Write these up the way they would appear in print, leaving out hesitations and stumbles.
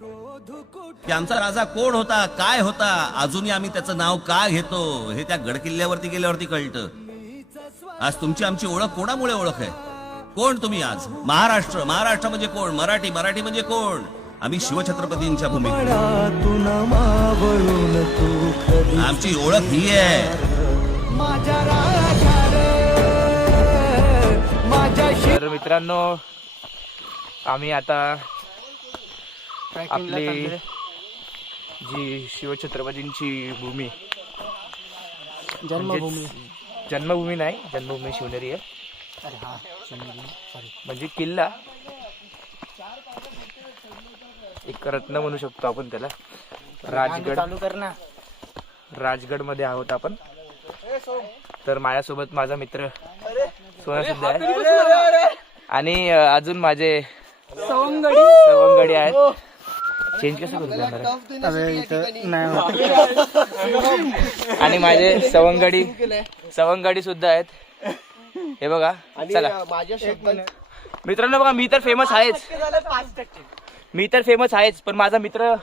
की आमचा राजा कोण होता, काय होता, अजूनही आम्ही त्याचं नाव का घेतो हे त्या गडकिल्ल्यावरती गेल्यावरती कळतं. आज तुमची आमची ओळख कोणामुळे ओळख आहे? कोण तुम्ही आज? महाराष्ट्र, महाराष्ट्र म्हणजे कोण? मराठी, मराठी म्हणजे कोण? आम्ही शिवछत्रपतींच्या भूमीत. आमची ओळख ही आहे. तर मित्रांनो, आम्ही आता आपली जी शिवछत्रपतींची भूमी, जन्मभूमी नाही, जन्मभूमी शिवनेरी आहे. म्हणजे किल्ला, एक रत्न म्हणू शकतो आपण त्याला. राजगड मध्ये आहोत आपण. तर माझ्यासोबत माझा मित्र सोना सुद्धा आहे आणि अजून माझे सवंगडी आहेत. चेंज कसं करू आणि माझे सवंगडी सुद्धा आहेत. हे बघा, चला मित्रांनो, बघा मी तर फेमस आहेच, पण माझा मित्र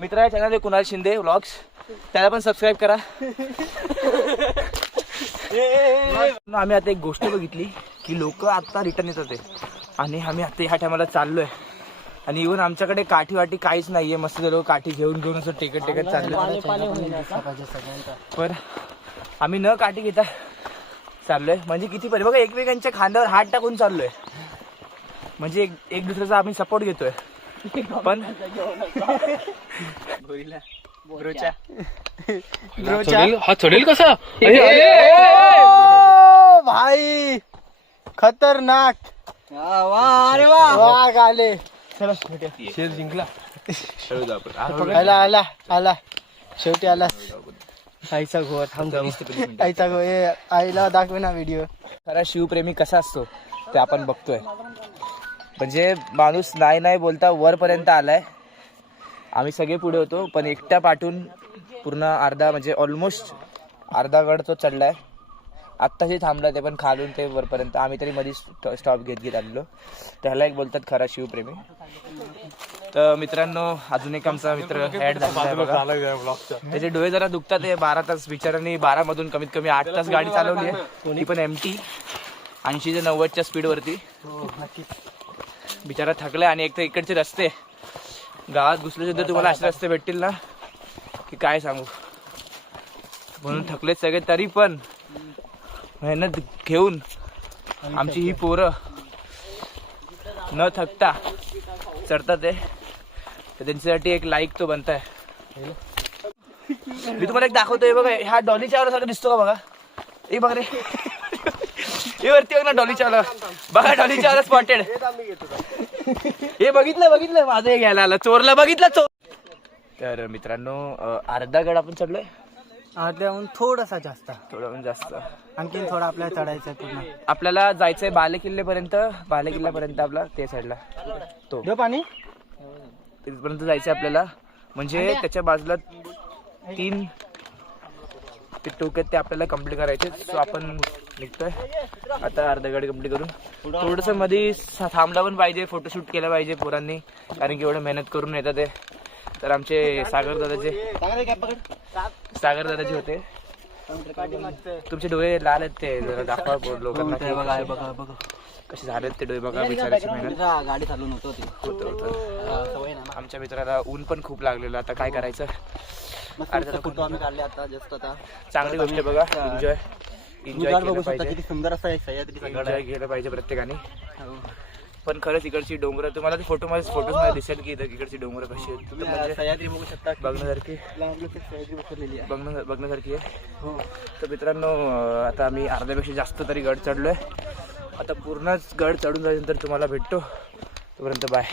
चॅनल आहे कुणाल शिंदे व्लॉग्स, त्याला पण सबस्क्राईब करा. आम्ही आता एक गोष्ट बघितली की लोक आता रिटर्न येतात आणि आम्ही आता ह्या टायमाला चाललोय आणि इव्हन आमच्याकडे काठी वाटी काहीच नाहीये. मस्त लोक काठी घेऊन असं टेकत चाललोय, पण आम्ही न काठी घेता चाललोय. म्हणजे किती पहिले बघा, एकमेकांच्या खांद्यावर हात टाकून चाललोय, म्हणजे एक दुसऱ्याचा आम्ही सपोर्ट घेतोय. पण हा चढेल कसा भाई, खतरनाक. अरे वाघ आले. शेर जिंकला. आला शेवटी आला. आईचा घोर आईचा घोर. आईला दाखवे ना व्हिडिओ. खरा शिवप्रेमी कसा असतो ते आपण बघतोय. म्हणजे माणूस नाही बोलता वरपर्यंत आलाय. आम्ही सगळे पुढे होतो, पण एकट्या पाठून पूर्ण म्हणजे ऑलमोस्ट अर्धा गड तो चढलाय. आत्ताही थांबला ते, पण खालून ते वरपर्यंत. आम्ही तरी मध्ये स्टॉप घेत आलेलो. त्याला एक बोलतात खरा शिवप्रेमी. तर मित्रांनो, अजून एक आमचा मित्र ऍड झाला बघा. त्याचे डोळे जरा दुखतात. 12 तास बिचारांनी 12 मधून कमीत कमी 8 तास गाडी चालवली आहे, ती पण एमटी 80 ते 90च्या स्पीडवरती. बिचारा थकलाय. आणि एक तर इकडचे रस्ते, गावात घुसले सुद्धा तुम्हाला असे रस्ते भेटतील ना की काय सांगू. म्हणून थकलेत सगळे, तरी पण मेहनत घेऊन आमची ही पोरं न थकता चढतात आहे. तर त्यांच्यासाठी एक लाईक तो बनताय. मी तुम्हाला एक दाखवतोय बघा. ह्या डॉलीच्या सारखं दिसतो का बघा. एक बघ रे, हे वरती बघ ना डॉलीच्या बघा. डॉलीच्या स्पॉटेड. हे बघितलं माझं हे घ्यायला आला. चोरला बघितलं चोर. तर मित्रांनो, अर्धा गड आपण चढलोय. अर्ध्याहून थोडासा जास्त, जास्त. आणखीन थोडा आपल्याला चढायचं पूर्ण. आपल्याला जायचंय बालेकिल्ल्यापर्यंत आपला ते साईडला तो पाणी तिथपर्यंत जायचंय आपल्याला. म्हणजे त्याच्या बाजूला 3 ते टोक ते आपल्याला कम्प्लीट करायचे. सो आपण निघतोय आता अर्धा गाडी कम्प्लीट करून. थोडस मध्ये थांबला पण पाहिजे, फोटोशूट केला पाहिजे पोरांनी, कारण की एवढं मेहनत करून येतात ते. तर आमचे सागर दादाचे होते. तुमचे डोळे लाल आहेत, ते जरा दाखवा लोकांना कसे झालेत ते डोळे. बघा बिचाराची मेहनत. गाडी चालून होतं. आमच्या मित्राला ऊन पण खूप लागलेलं. आता काय करायचं. फोटो आम्ही काढले आता जस्ट. आता चांगली गोष्ट आहे बघा. एन्जॉय केलं पाहिजे. किती सुंदर असा एन्जॉय केलं पाहिजे प्रत्येकाने. पण खरंच इकडची डोंगर तुम्हाला ते फोटोज मध्ये दिसेल की इकडची डोंगर कशी आहेत. म्हणजे सह्याद्री बघू शकता, बघण्यासारखी आहे. तर मित्रांनो, आता आम्ही अर्ध्यापेक्षा जास्त तरी गड चढलोय. आता पूर्णच गड चढून झाल्यानंतर तुम्हाला भेटतो. तोपर्यंत बाय.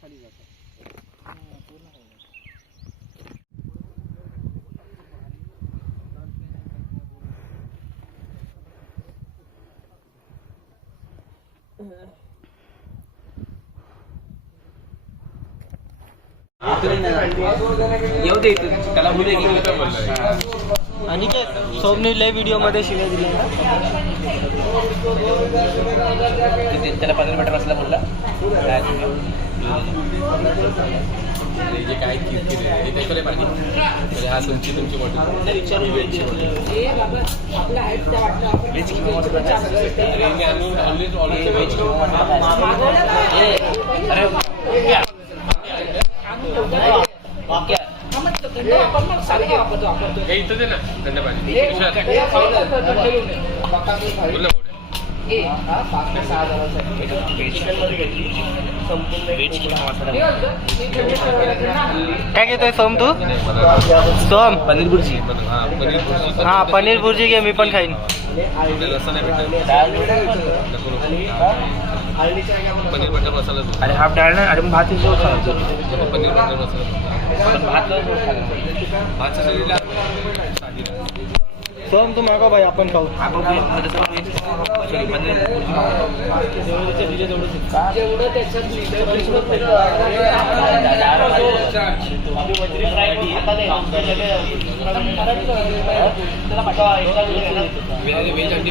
खाली जातो. येऊ दे इथून. त्याला बोलू दे की. आणि काय सोमने लय व्हिडिओ मध्ये शिव्या दिल्या ना. त्याला 15 मीटर बसला बोलला. जे काय किरकिर पाहिजे हा तुमची इथं दे ना थंड पाणी काय घेतोय सोम तू? सोम पनीर बुर्जी. हा पनीर भुर्जी घे, मी पण खाईन. रस्सा नाही भेटत पनीर बटर मसाला अरे हाफ डाळ ना. अरे मग भात सोबत खायचं. पनीर बटर मसाला पण भात सोम तू मागा भाई, आपण खाऊ. वेज अंडी